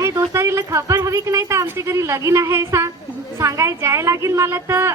आहे दोस्तारीला खबर हवी की नाही तर आमच्या घरी लगीन आहे सांगाय जाय लागेल मला तर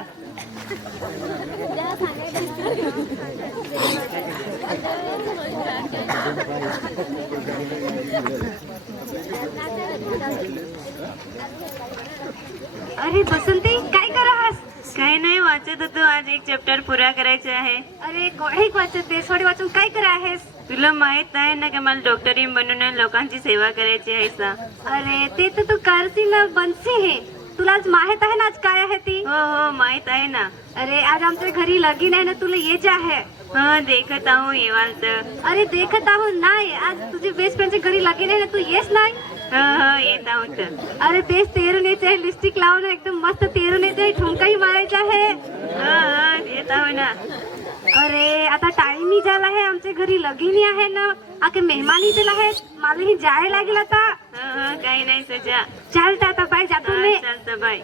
अरे बसंती काय करहास काही नाही वाचत होतो आज एक चॅप्टर पुरा करायचा आहे अरे कोणी वाचत ते थोडी वाचून काय करा आहेस तुला माहित आहे ना की मला डॉक्टरी बनून लोकांची सेवा करायची आहे सा अरे ते तर तू करशील ना बनशी हे तुला आज माहित आहे ना आज काय आहे ती हो हो माहित आहे ना अरे आज आमच्या घरी लगीन आहे ना तुला ये जे आहे हाँ देखत आहो येवाल तर अरे देखत आहो नाही आज तुझे बेस्ट फ्रेंडच्या घरी लगीन आहे ना तू येस नाही हाँ येत आहो तर अरे बेस्ट तेरून यायचे आहे लिपस्टिक लावून एकदम मस्त तेरून यायचे आहे ठुमकाही मारायचा आहे हाँ येत आहो ना अरे आता टाइम ही झाला आहे आमच्या घरी लगीन आहे ना आके मेहमानी दिला आहे मला ही जाय लागेल आता हाँ काही नाही सजा चालता आता बाय जातो मी चालतं बाय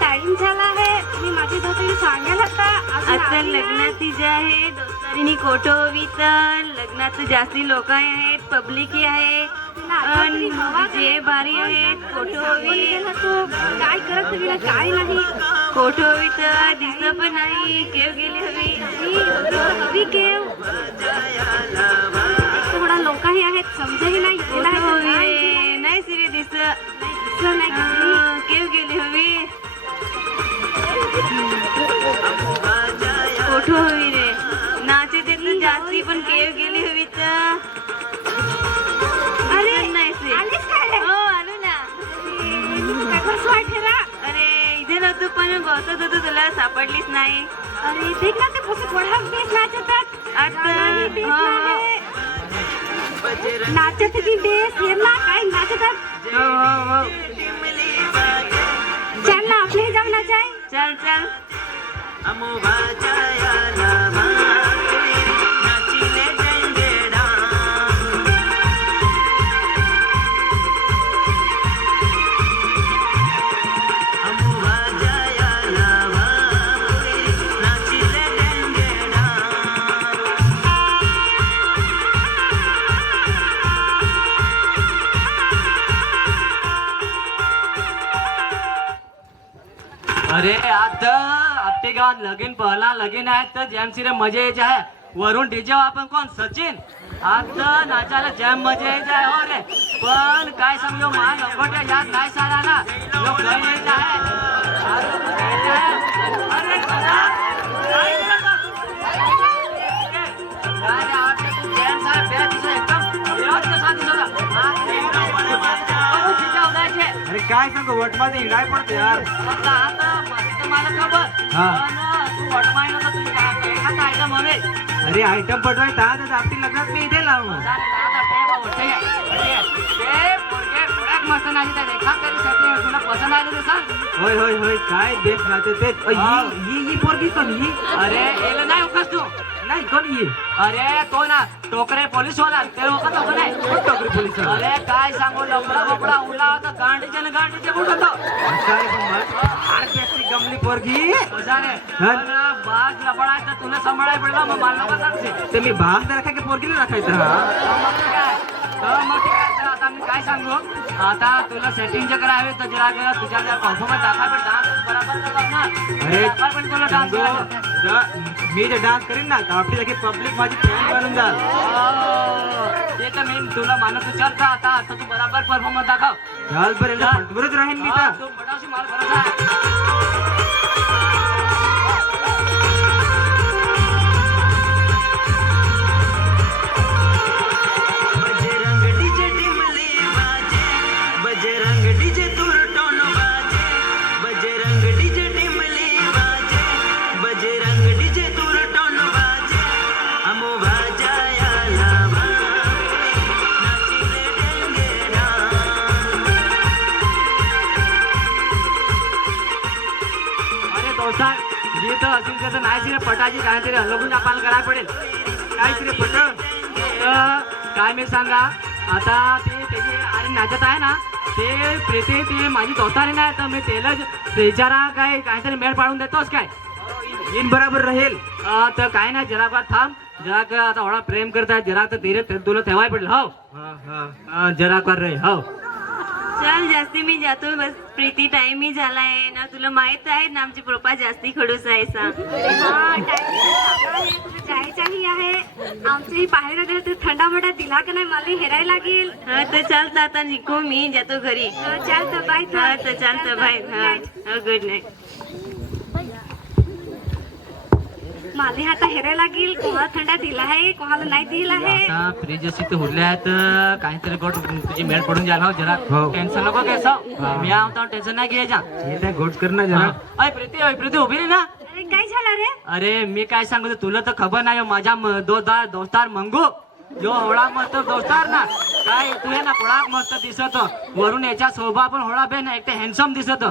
टाइम झाला आहे मी माझी दोस्ती सांगायला आता लग्नाची जे आहे दोस्तारीनी कोठो हवी तर लग्नात जास्ती लोक आहेत पब्लिक आहे जे बारी आहेत कोठो हवी काय करत हवी ना काय नाही कोठो हवी तर दिसत पण नाही केव गेली हवी हवी केव थोडा लोकही आहेत समजही नाही कोठो हवी रे नाही सिरे दिसत केव गेली हवी कोठो हवी रे नाचे ते तर जास्ती पण केव गेली हवी तर अरे नाही से आलीस काय हो आलो ना अरे इथे नव्हतं पण बसत होतो तुला सापडलीच नाही अरे देख ना ते कसे कोणाच बेस नाचतात आता नाचत की बेस हे ना काय नाचतात हो हो हो चल ना आपले जाऊ नाचाय चल चल अरे आता आपल्या गावात लगीन पहिला लगीन आहे तर जॅमसिरे मजा यायची आहे वरून डीजे आपण कोण सचिन आता नाचायला जॅम मजा यायची आहे हो रे पण काय समजो मान लंगोट्या याद नाही सारा ना लोक घरी यायचं आहे अरे काय अरे काय सांगू वटमध्ये हिंडाय पडते यार मला खबर तू वटमाय नव्हतं तुझी काय आयटम हवे अरे आयटम पटवाय तर आपली लग्नात मी इथे लावू मस्त नाही रेखा करी तुला पसंत आलं तर सांग होय होय होय काय बेस्ट नाचते ते ही पोरगी पण ही अरे याला नाही उकास तू नाही कोण ये अरे तो ना टोकरे पोलीस वाला ते लोक तो नाही टोकरी पोलीस अरे काय सांगू लफडा बफडा उडला होता गांडीचे कुठं होतो काय पण मला फार बेस्टी गमली पोरगी असाने पण बाग लफडा आहे तर तुला सांभाळाय पडला मग मला नका सांगते ते मी भाग राखा की पोरगीला राखायचं मग ठीक आहे तर आता मी काय सांगू आता तुला सेटिंग जे करावे तर जरा तुझ्या जर परफॉर्मन्स दाखवाय पण डान्स बरोबर करणार अरे पण तुला डान्स मी जे डान्स करीन ना आपली जागी पब्लिक माझी फ्रेंड बनून जाल ते तर मी तुला मानत विचारता आता तू बरोबर परफॉर्मन्स दाखव चाल बरं बरोबर राहीन मी तर तू मोठाशी मला भरोसा आहे गीत असेल त्याचं नाही तिने पटाची काहीतरी हलवून आपल्याला करायला पडेल काय तरी पट काय मी सांगा आता ते त्याची आणि नाचत आहे ना ते प्रीती ती माझी दोस्तारी नाही तर मी त्याला विचारा काय काहीतरी मेळ पाडून देतोस काय इन बराबर राहील तर काय नाही जरा का थांब जरा का आता एवढा प्रेम करताय जरा तर धीरे तुला ठेवाय पडेल हो जरा कर रे हो चल जास्ती मी जातो बस प्रीती टाइम ही झालाय ना तुला माहित आहे ना आमची प्रोपा जास्ती खडूस आहे सांग तुला जायच्याही आहे आमच्याही बाहेर गेलं तर थंडा मोठा दिला का नाही मला हेरायला लागेल हा तर चालतं आता निघू मी जातो घरी चाल तर बाय हा तर चालतं बाय हा गुड नाईट मला आता हेरायला लागेल कोणाला थंडा दिला आहे कोणाला नाही दिला आहे आता फ्रीज अशी ते उरले आहेत काहीतरी गोट तुझी मेळ पडून जायला हो जरा हो. टेन्शन नको घ्यायचं मी आवता टेन्शन नाही घ्यायचा हे गोट कर ना जरा अय प्रीती उभी रे ना अरे काय झालं रे अरे मी काय सांगतो तुला तर खबर नाही माझ्या दोस्तार मंगू जो होळा मस्त दोस्तार ना काय तू आहे ना कोळा मस्त दिसत वरून याच्या शोभा पण होळा बे ना एक ते हँडसम दिसत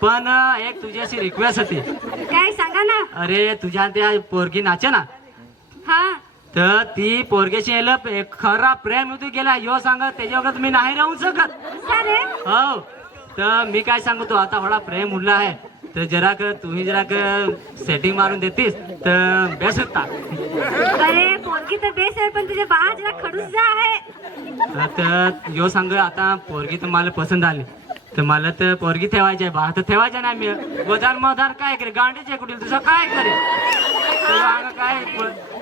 पण एक तुझी अशी रिक्वेस्ट होती काय सांगा ना अरे तुझ्या त्या पोरगी नाचे ना हा तर ती पोरगीशी खरा प्रेम होती गेला यो सांगत त्याच्यावर मी नाही राहू शकत अरे हो तर मी काय सांगतो आता होळा प्रेम उरला आहे तर जरा तुम्ही जरा सेटिंग मारून देतीस तर बेस्ट होता अरे पोरगी तर बेस आहे पण तुझ्या बाळा जरा खडूस आहे तर यो सांग आता पोरगी तर मला पसंत आली तर मला तर पोरगी ठेवायची आहे बा तर ठेवायचं नाही मी वजार मधार काय करे गांडीचे कुठे तुझं काय करे काय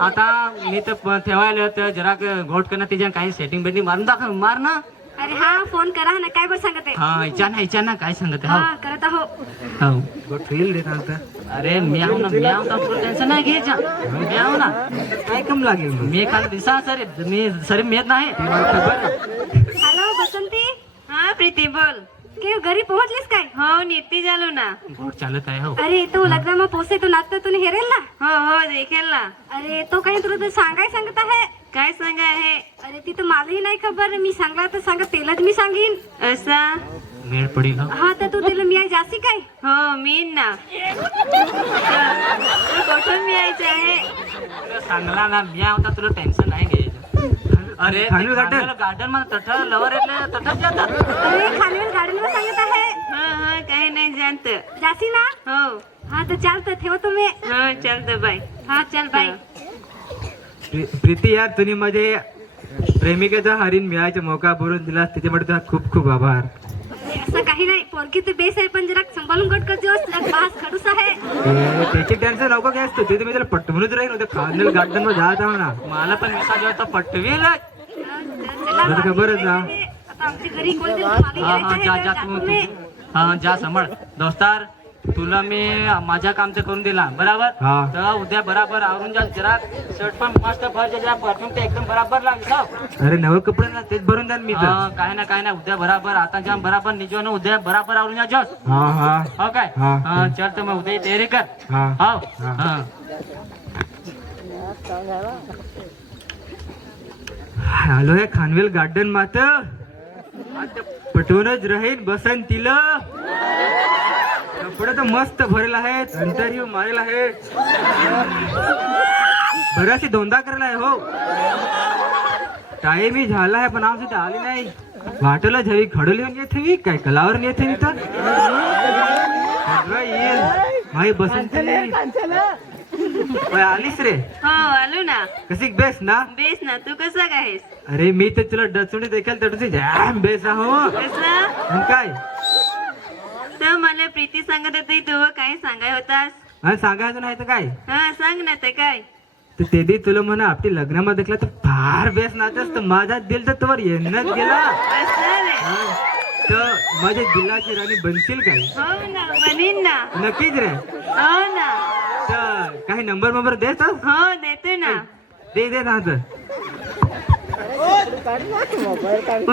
आता मी तर ठेवायला तर जरा घोट करणं तिच्या काही सेटिंग बेटिंग मारून दाखव मार ना अरे हा फोन करा ना काय बरं सांगत आहे हा इच्छा ना काय सांगत हा करत आहो हो गोट फील देत आता अरे मी आव ना टेन्शन नाही घ्यायचं मी आव ना काय कम लागेल मग? मी काल दिसा सर मी सर मी येत नाही हॅलो बसंती हा प्रीती बोल के घरी पोहोचलीस काय हो निघती झालो ना घोट चालत आहे हो अरे तो लग्नामा पोहोचे तो नाचता तुने हेरेल ना हो देखेल ना अरे तो काही तुला तर सांगत आहे काय सांगा आहे अरे ती तर मलाही नाही खबर मी सांगला तर सांगा तेलाच मी सांगीन असा मेळ पडील हो हा तर तू तिला मी आहे जास्ती काय हो मी ना कुठून मी यायचं आहे सांगला ना मी आवता तुला टेन्शन नाही घ्यायचं अरे खानवेल गार्डन? गार्डन मध्ये तठ लवर येतले तठच जातात अरे खानवेल गार्डन वर सांगत आहे हा काही नाही जानत जास्ती ना हो हा तर चालतं ठेवतो मी हा चालतं बाय हा चल बाय प्रीती यार तुम्ही मध्ये प्रेमिकेचा हरीण मिळायचा मौका बोलून दिला त्याच्यामुळे तुला खूप खूप आभार असं काही नाही पोरगी तर बेस आहे पण जरा संभाळून गट करतो बास खडूस आहे त्याची टेन्शन नको काय असतो ते तुम्ही त्याला पटवूनच राहील होतं खानवेल गार्डन मध्ये जात आहो ना मला पण विश्वास होता पटवेल चला जरा खबरच ना. आता आमच्या घरी कोण तरी मला हा यायचं जा आहे, जा जातो तू मी. हा जा सांभाळ दोस्तार तुला मी माझ्या कामचं करून दिला बराबर हा. तर उद्या बराबर आवरून जा जरा शर्ट पण मस्त भर जरा परफ्यूम ते एकदम बराबर लागेल सब अरे नवं कपडे ना तेच भरून द्या ना मी तर काय ना उद्या बराबर आता जाम बराबर निजो ना उद्या बराबर आवरून जा जस हा हा हो काय हा. हा चल तर मग उद्या तयारी कर हा हो हा. हा आलो आहे खानवेल गार्डन मात पटवूनच राहील बसन तिला कपडे तर मस्त भरेल आहेत अंतरही मारेल आहे बराचशी धोंदा करायला आहे हो. टाइम ही झाला आहे पण आमची आली नाही. वाटलं झवी खडली येत हवी काय कलावर येत हवी तर सगळं येईल माई बसंती. ओय, आलीस रे. हो आलो ना. कशी बेस ना. बेस ना. तू कसा काय आहेस? अरे मी तर तुला डचुणी देखील तर तुझी जाम बेस आहो. कसा? मग काय तर मला प्रीती सांगत होती तू काय सांगाय होतास? आणि सांगायचं नाही तर काय. हा सांग ना ते काय. तर ते दी तुला म्हणा आपली लग्नामध्ये देखला तर फार बेस नाचस तर माझा दिल तर तोवर येणच गेला. असं रे. हा. तर माझ्या दिलाची राणी बनशील काय. हो ना बनीन ना. नक्कीच रे. हो ना. तर काही नंबर देत हो देतो ना. दे ना तर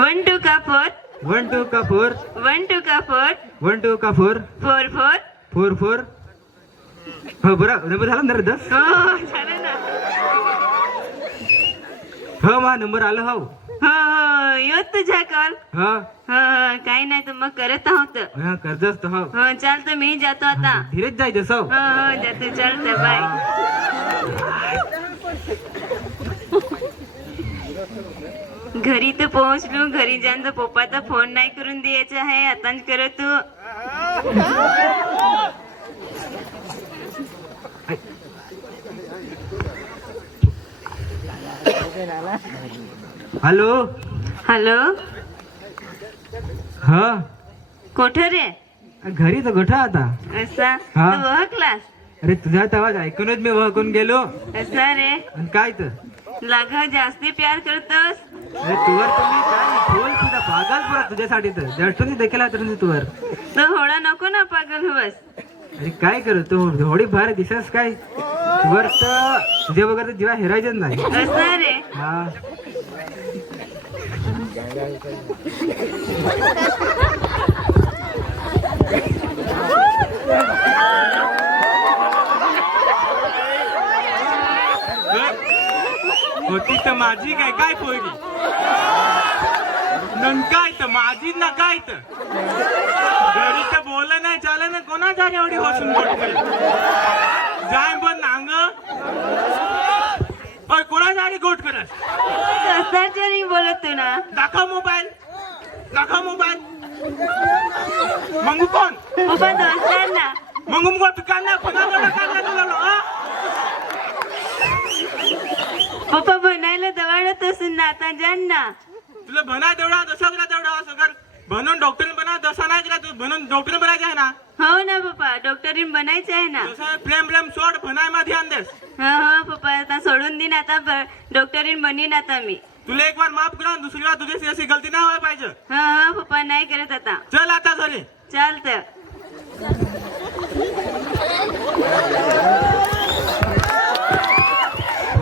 1 2 का 4 1 2 का 4 1 2 का 4 1 2 का 4 4 4. 4 4. हो बरं नंबर झाला ना रे 10. हो झालं ना. हो मा नंबर आला हो. हो हो यो तुझ्या कॉल. हा हो हो काही नाही तर मग करत आहोत. हा कर्जच तर हो. हो चालतं मी जातो आता. धीरेच जायचं सौ. हो हो जातो चालतं बाय. घरी तर पोहोचलो. घरी जाऊन तर पप्पाचा फोन नाही करून द्यायचा आहे. आताच करत तू. हॅलो. हॅलो हा कोठं रे? घरी तर गोठा आता. असा हा. तू ओळखलास? अरे तुझा आवाज ऐकूनच मी वाहकून गेलो. असा रे. आणि काय तर लागा जास्ती प्यार करतोस. अरे तुवर तुम्ही काय बोल तुझा पागल पुरा तुझ्यासाठी तर जटून देखील तर तुवर. तो होडा नको ना पागल होस. अरे काय करू तू थोडी भारी दिसस काय तुवर तर तुझ्या वगैरे जीवा हेरायचंच नाही. असा रे. हा होती तर माझी काय काय पोरगी नन काय तर माझी ना काय तर घरी तर बोल नाही चाल ना कोणाच्या एवढी हसून बोलते जाय पण नांग पण कोणाच्या आधी गोट करस असाच्या नाही बोलत तू ना. दाखव मोबाईल मंगू कोण पप्पा तो असणार ना. मंगू कोण पिकांना पगार तुला पप्पा बनायला दवाडत असून ना आता जाण ना. तुला बना तेवढा दसा करा तेवढा असं कर बनवून डॉक्टरीन बना दसा नाही करा तू बनवून डॉक्टरीन बनायचं आहे ना. हो ना पप्पा डॉक्टरीन बनायचं आहे ना. तसं प्रेम सोड बनाय मा ध्यान देस. हो हो पप्पा आता सोडून देईन आता डॉक्टरीन बनीन आता मी. तुला एक बार माफ करा दुसरी बार तुझी अशी गलती नाही व्हायला पाहिजे. हो हो पप्पा नाही करत आता. चल आता घरी. चालतं.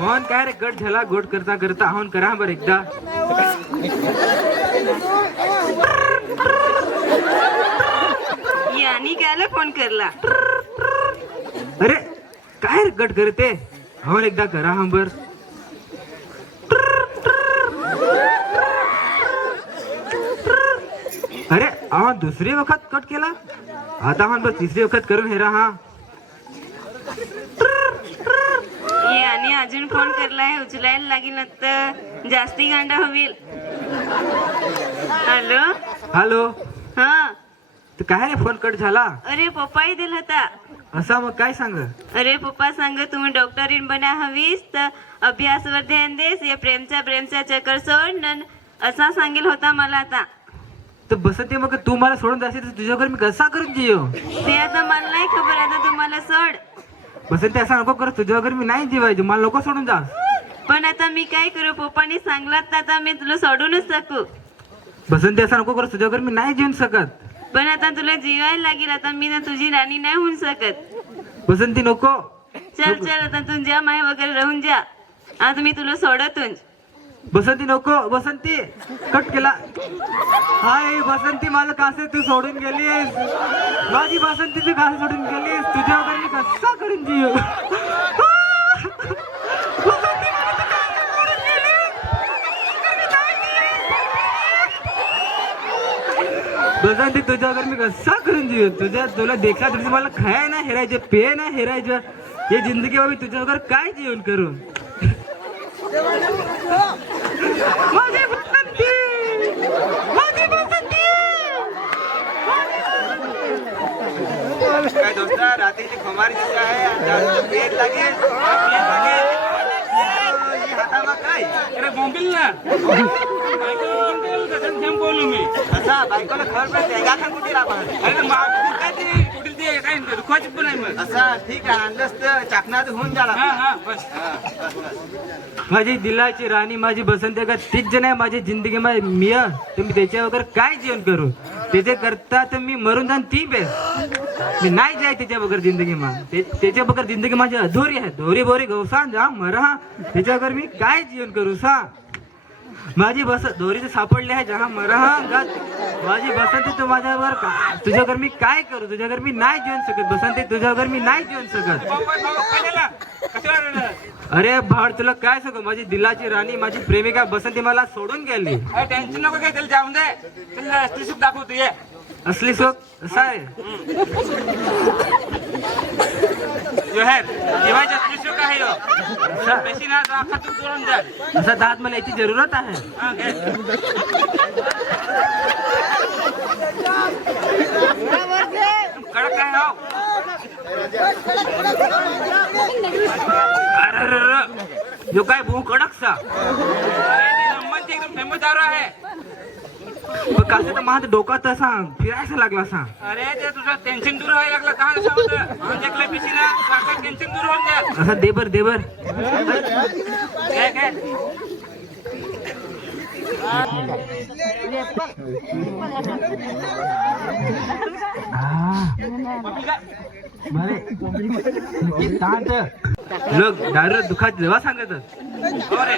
फोन काय रे गट झाला गोट करता करता होन करा बरं एकदा. यानी कायला फोन करला. अरे काय रे गट करते होन एकदा करा हा बर. अरे हा दुसरी वखत कट केला आता हा बस तिसरी वखत करून हेरा. हा यानी अजून फोन करलाय उचलायला लागेल तर जास्ती गांडा होईल. हॅलो. हॅलो. हा तर काय रे फोन कट झाला. अरे पप्पाही दिल होता. असा मग काय सांग. अरे पप्पा सांग तुम्ही डॉक्टरीन बना हवीस तर अभ्यासवर ध्यान देस या प्रेमचा चक्कर सोड न असा सांगेल होता मला आता. तर बसते मग तू मला सोडून जाशील तर तुझ्या घरी मी कसा करून जियो. ते आता मला नाही खबर. आता तुम्हाला सोड. बसते असं नको कर तुझ्या घरी मी नाही जिवायचं मला नको सोडून जा. पण आता मी काय करू पप्पाने सांगलात तर आता मी तुला सोडूनच टाकू. बसंती असं नको कर तुझ्या घरी मी नाही जेवून शकत. पण आता तुला जीवायला लागेल. आता मी ना तुझी राणी नाही होऊन शकत. बसंती नको. चल चल आता तू जा माय वगैरे राहून जा. आता मी तुला सोडतून. बसंती नको. बसंती कट केला. हाय बसंती मला कासे तू सोडून गेलीस. माझी बसंती तू कासे सोडून गेलीस. तुझ्या वगैरे मी कसा करून जियो. बसंती तुझ्या वगैरे मी कसा करून जियो. तुला देखला तुझं मला खाय ना हेरायचं पे ना हेरायचं. हे जिंदगी बाबी तुझ्या वगैरे काय जीवन करू. माझी बसंती, माझी बसंती. काय दोस्त रात्रीची खमारी कशी आहे आता पेट लागेल हातामा काय अरे बोंबील ना बोलू मी असा बायकोला खबर पडते गाठा कुठे राहा अरे काय ते कुठे ते काय दुखवायची पण आहे मग असा ठीक आहे आणलंच तर चाकणात होऊन झाला हा बस माझी दिलाची राणी माझी बसंती का तीच जण आहे माझी जिंदगी मध्ये मिया तर मी त्याच्या वगैरे काय जीवन करू त्याचे करता तर मी मरून जाईन ती बेस मी नाही जाय त्याच्या बगर जिंदगी मा त्याच्या बगर जिंदगी माझी अधुरी आहे दोरी बोरी गवसान जा मरा त्याच्या वगैरे मी काय जीवन करू सा माझी बस दोरी तर सापडली आहे जहा मरा माझी बसंती तू माझ्यावर तुझ्यावर मी काय करू तुझ्यावर मी नाही जीवन शकत बसंती तुझ्यावर मी नाही जीवन शकत अरे भाड तुला काय सांगू माझी दिलाची राणी माझी प्रेमिका बसंती मला सोडून गेली टेन्शन नको काय त्याला जाऊन दे त्याला असली सुख दाखवतो ये असली सुख असं आहे जोहर जीवाची असली सुख आहे पेशी ना अख्खा तू तोडून द्या असा दात मला याची जरूरत आहे हा घे कडक काय हो अरे जो काय भू कडक सा अरे ती नंबरची एकदम फेमस दारू आहे कसं तर माझं डोका तसा फिरायचं लागला सांग अरे ते तुझं टेन्शन दूर व्हायला लागलं का असं होतं माझ्याकडे पिशी ना सारखं टेन्शन दूर होऊन द्या असं देबर देबर काय काय लोक दारू दुखात जेव्हा सांगत हो रे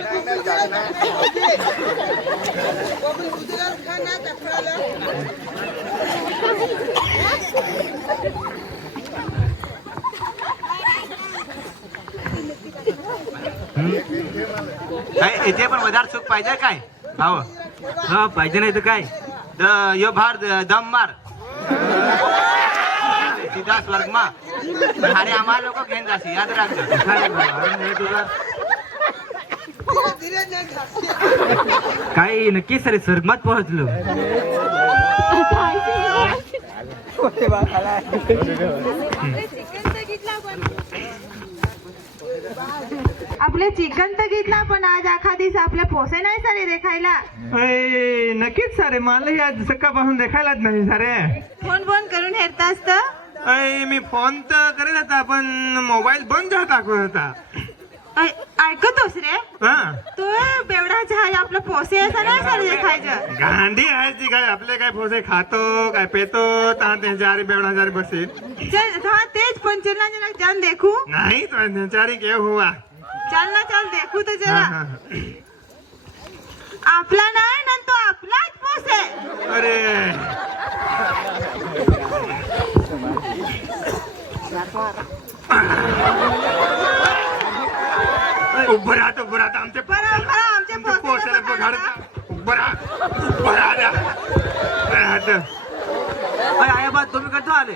काय याचे पण વધારે सुख पाहिजे काय हो हा पाहिजे नाही तर काय यो भार दम मार सीधा स्वर्ग मा अरे आम्हाला लोक घेऊन जाशी याद राखજો काय नक्की सर स्वर्गात पोहोचलो आपले चिकन तर घेतला पण आज आखा दिवस आपले पोसे नाही सारे देखायला नक्कीच सारे मला आज सकाळपासून देखायलाच नाही सारे फोन फोन करून हेरतास तर मी फोन तर करेल होता पण मोबाईल बंद दाखवत होता ऐकतोस रे हा तो बेवडा चहा आपलं पोसे असं नाही सारे देखायचं गांधी आहे ती काय आपले काय फोसे खातो काय पेतो त्यांच्या आरी बेवडाचारी बसेल चल हाँ तेज पण चलना जरा जान देखू नाही त्यांच्यारी के हुआ चल ना चल देखू तो जरा हा. आपला नाही ना तो आपलाच पोसे अरे उभं राहत आमचे परंपरा आमचे पोसे आया बात तुम्ही कधी आले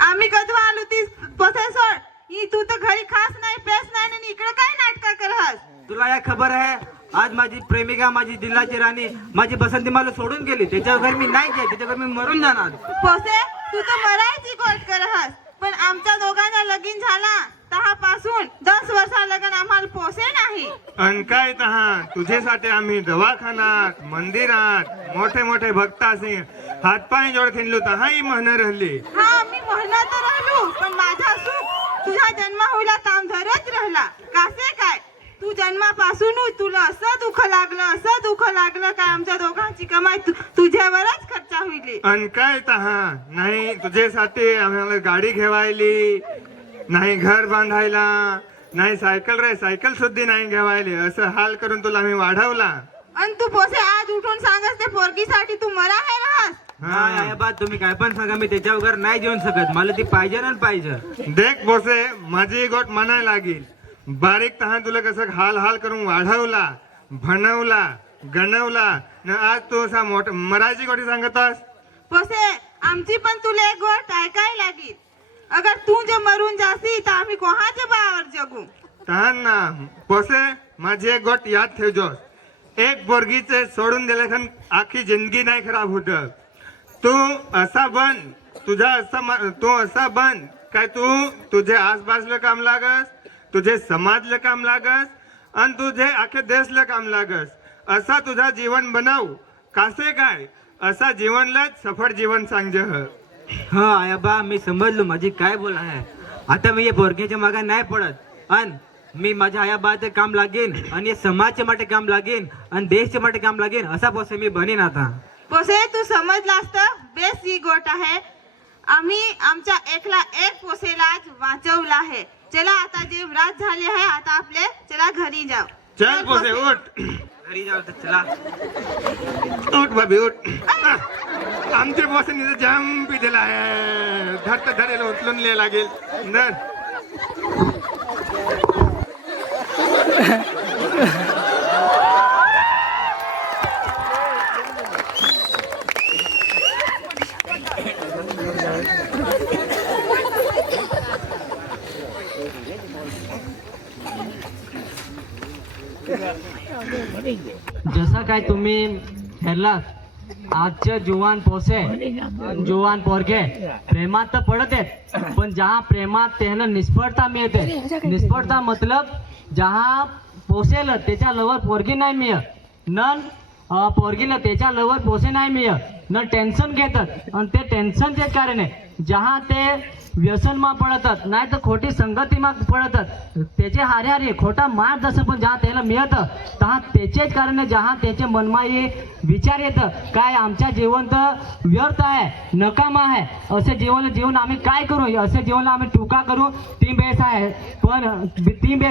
आम्ही कधवा आलो ती पोसे सोड ही तू तर घरी खास नाही पेस नाही आणि इकडे काय नाटक करहस तुला या खबर आहे आज माझी प्रेमिका माझी दिलाची राणी माझी बसंती मला सोडून गेली त्याच्या घर मी नाही जाय त्याच्या घर मी मरून जाणार पोसे तू तर मरायची गोष्ट करहस पण आमच्या दोघांना लगीन झाला तहापासून 10 वर्षा लगन आम्हाला पोसे नाही अन काय तहा तुझ्यासाठी आम्ही दवाखान्यात मंदिरात मोठे मोठे भक्त असे हातपाय जोड खेळलो तहाही म्हणत राहिली हा मी म्हणत तर राहिलो पण माझा सुख तुझ्या जन्मा होईला काम धरत राहिला कासे काय तू जन्मापासून तुला असं दुःख लागलं काय आमच्या दोघांची कमाई तुझ्यावरच खर्च होईल अन काय तहा नाही तुझ्यासाठी आम्हाला गाडी घेवायली नाही घर बांधायला नाही सायकल सुद्धा नाही घेवायली असं हाल करून तुला आम्ही वाढवला आणि तू पोसे आज उठून सांगस ते पोरगीसाठी तू मरा आहे राहस आया बात तुम्ही काय पण सांगा मी त्याच्या वगैरे नाही जेवण शकत मला ती पाहिजे ना पाहिजे देख बोसे माझी गोट म्हणायला लागेल बारीक तहा तुला कसं हाल करून वाढवला भणवला गणवला न आज तू असा मोठ मराठी गोटी सांगतास पोसे आमची पण तुला एक गोष्ट ऐकायला लागेल अगर तू जे मरून जासी तर आम्ही कोणाच्या बावर जगू ना पोसे माझी एक गोष्ट याद ठेवजोस. एक पोरगीचे सोडून दिले खन आखी जिंदगी नाही खराब होत. तू असा बन तू असा बन काय तू तुझे आसपासलं काम लागस, तुझे समाजलं काम लागस आणि तुझे आखे देशलं काम लागस. असा तुझा जीवन बनव. कासे काय असा जीवनलाच सफळ जीवन सांगजे. हा आयाबा मी समजलो माझी काय बोल आहे. आता मी या पोरग्याच्या मागे नाही पडत आणि मी माझ्या आयाबाचे काम लागेन आणि या समाजच्या માટે काम लागेन आणि देशच्या માટે काम लागेन असा पोसे मी बनेन. आता पोसे तू समजलास तर बेस ही गोट आहे. आम्ही आमच्या एकला एक पोसेलाच वाचवला आहे. चला आता जे व्रत झाले आहे आता आपले चला घरी जाऊ. चल पोसे उठ. घरी जाऊ तर चला. उठ बाबी उठ. आमच्या बॉसनी जाम पी दिला आहे. धरत धरेला उचलून लिहायला लागेल. धर. जसं काय तुम्ही ठरलात आजचे जुवान पोसे जुवान पोरगे प्रेमात तर पडत आहेत, पण जहा प्रेमात त्यांना निष्फळता मिळते. निष्फळता मतलब जहा पोसेल त्याच्या लवर पोरगी नाही मिळत न पोरगीला त्याच्या लवर पोसे नाही मिळत न टेन्शन घेतात आणि ते टेन्शनचे कारण आहे जहा ते व्यसनमा पडतात नाही तर खोटी संगतीमा पडतात. त्याचे हारे हारे खोटा मार्ग जसं पण जहा त्याला मिळतं तहा त्याचेच कारण जहा त्याचे मनमा विचार येतं काय आमच्या जीवन तर व्यर्थ आहे नकामा आहे. असे जीवन आम्ही काय करू. असे जीवनला आम्ही टुका करू ती बेस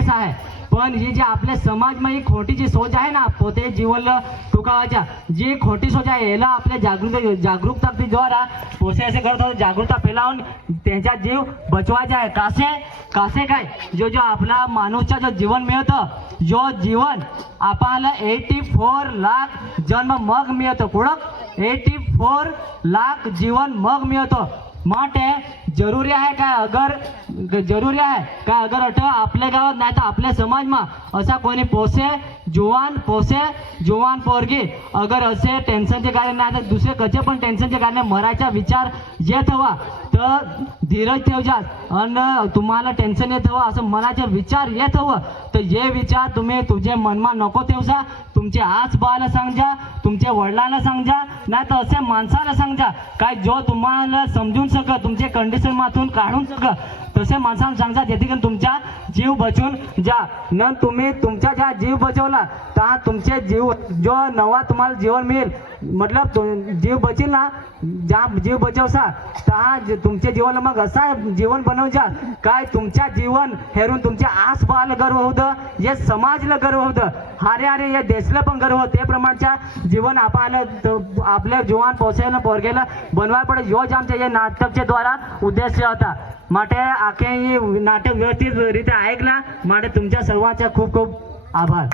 आहे. पण ही जी आपल्या समाजमध्ये ही खोटी जी सोच आहे ना पोते जीवनला टुकावाच्या जी खोटी सोच आहे याला आपल्या जागरूकताद्वारा पोसे असे करत आहोत. जागरूकता फैलावून त्यांचा जीव बचवायचा आहे. कासे काय जो आपला माणूसचा जो जीवन मिळतं जो जीवन आपल्याला 84 लाख जन्म मग मिळतो. कुठं 84 लाख जीवन मग मिळतो. માટે જરૂરી आहे काय अगर आपल्या गावात नाही तर आपल्या समाजમાં असा कोणी जुवान पोरगी अगर असे टेन्शनचे कारण नाही तर दुसरे कसे पण टेन्शनचे कारण मरायचा विचार येत हवा तर धीरज ठेवजात आणि तुम्हाला टेन्शन येत हवं असं मनाचे विचार येत हवं तर हे विचार तुम्ही तुझे मनमा नको ठेवसा. तुमच्या आजोबाला सांगा, तुमच्या वडिलांना सांगा नाही तर असे माणसाला सांगा काय जो तुम्हाला समजून सकत तुमचे कंडिशन माथून काढून सकत तसे माणसाला सांगा जेणेकरून तुमचा जीव बचून जा. न तुम्ही तुमचा ज्या जीव बचवला तर तुमचे जीव जो नवा तुम्हाला जीवन मिळेल मतलब जीव बचील ना ज्या जीव बचवसा तर तुमचे जीवन मग असा जीवन बनवजा काय तुमच्या जीवन हेरून तुमच्या आसपासला गर्व होतं हे समाजला गर्व होतं हारे या देशला पण गर्व होतं. ते प्रमाणच्या जीवन आपल्या जीवन पोसायला पोरगेला बनवायला पडे योज आमच्या या नाटकच्या द्वारा उद्देश होता. માટે आखे नाटक व्यवस्थित रीते ऐकला માટે तुमच्या सर्वांचा खूप खूप आभार.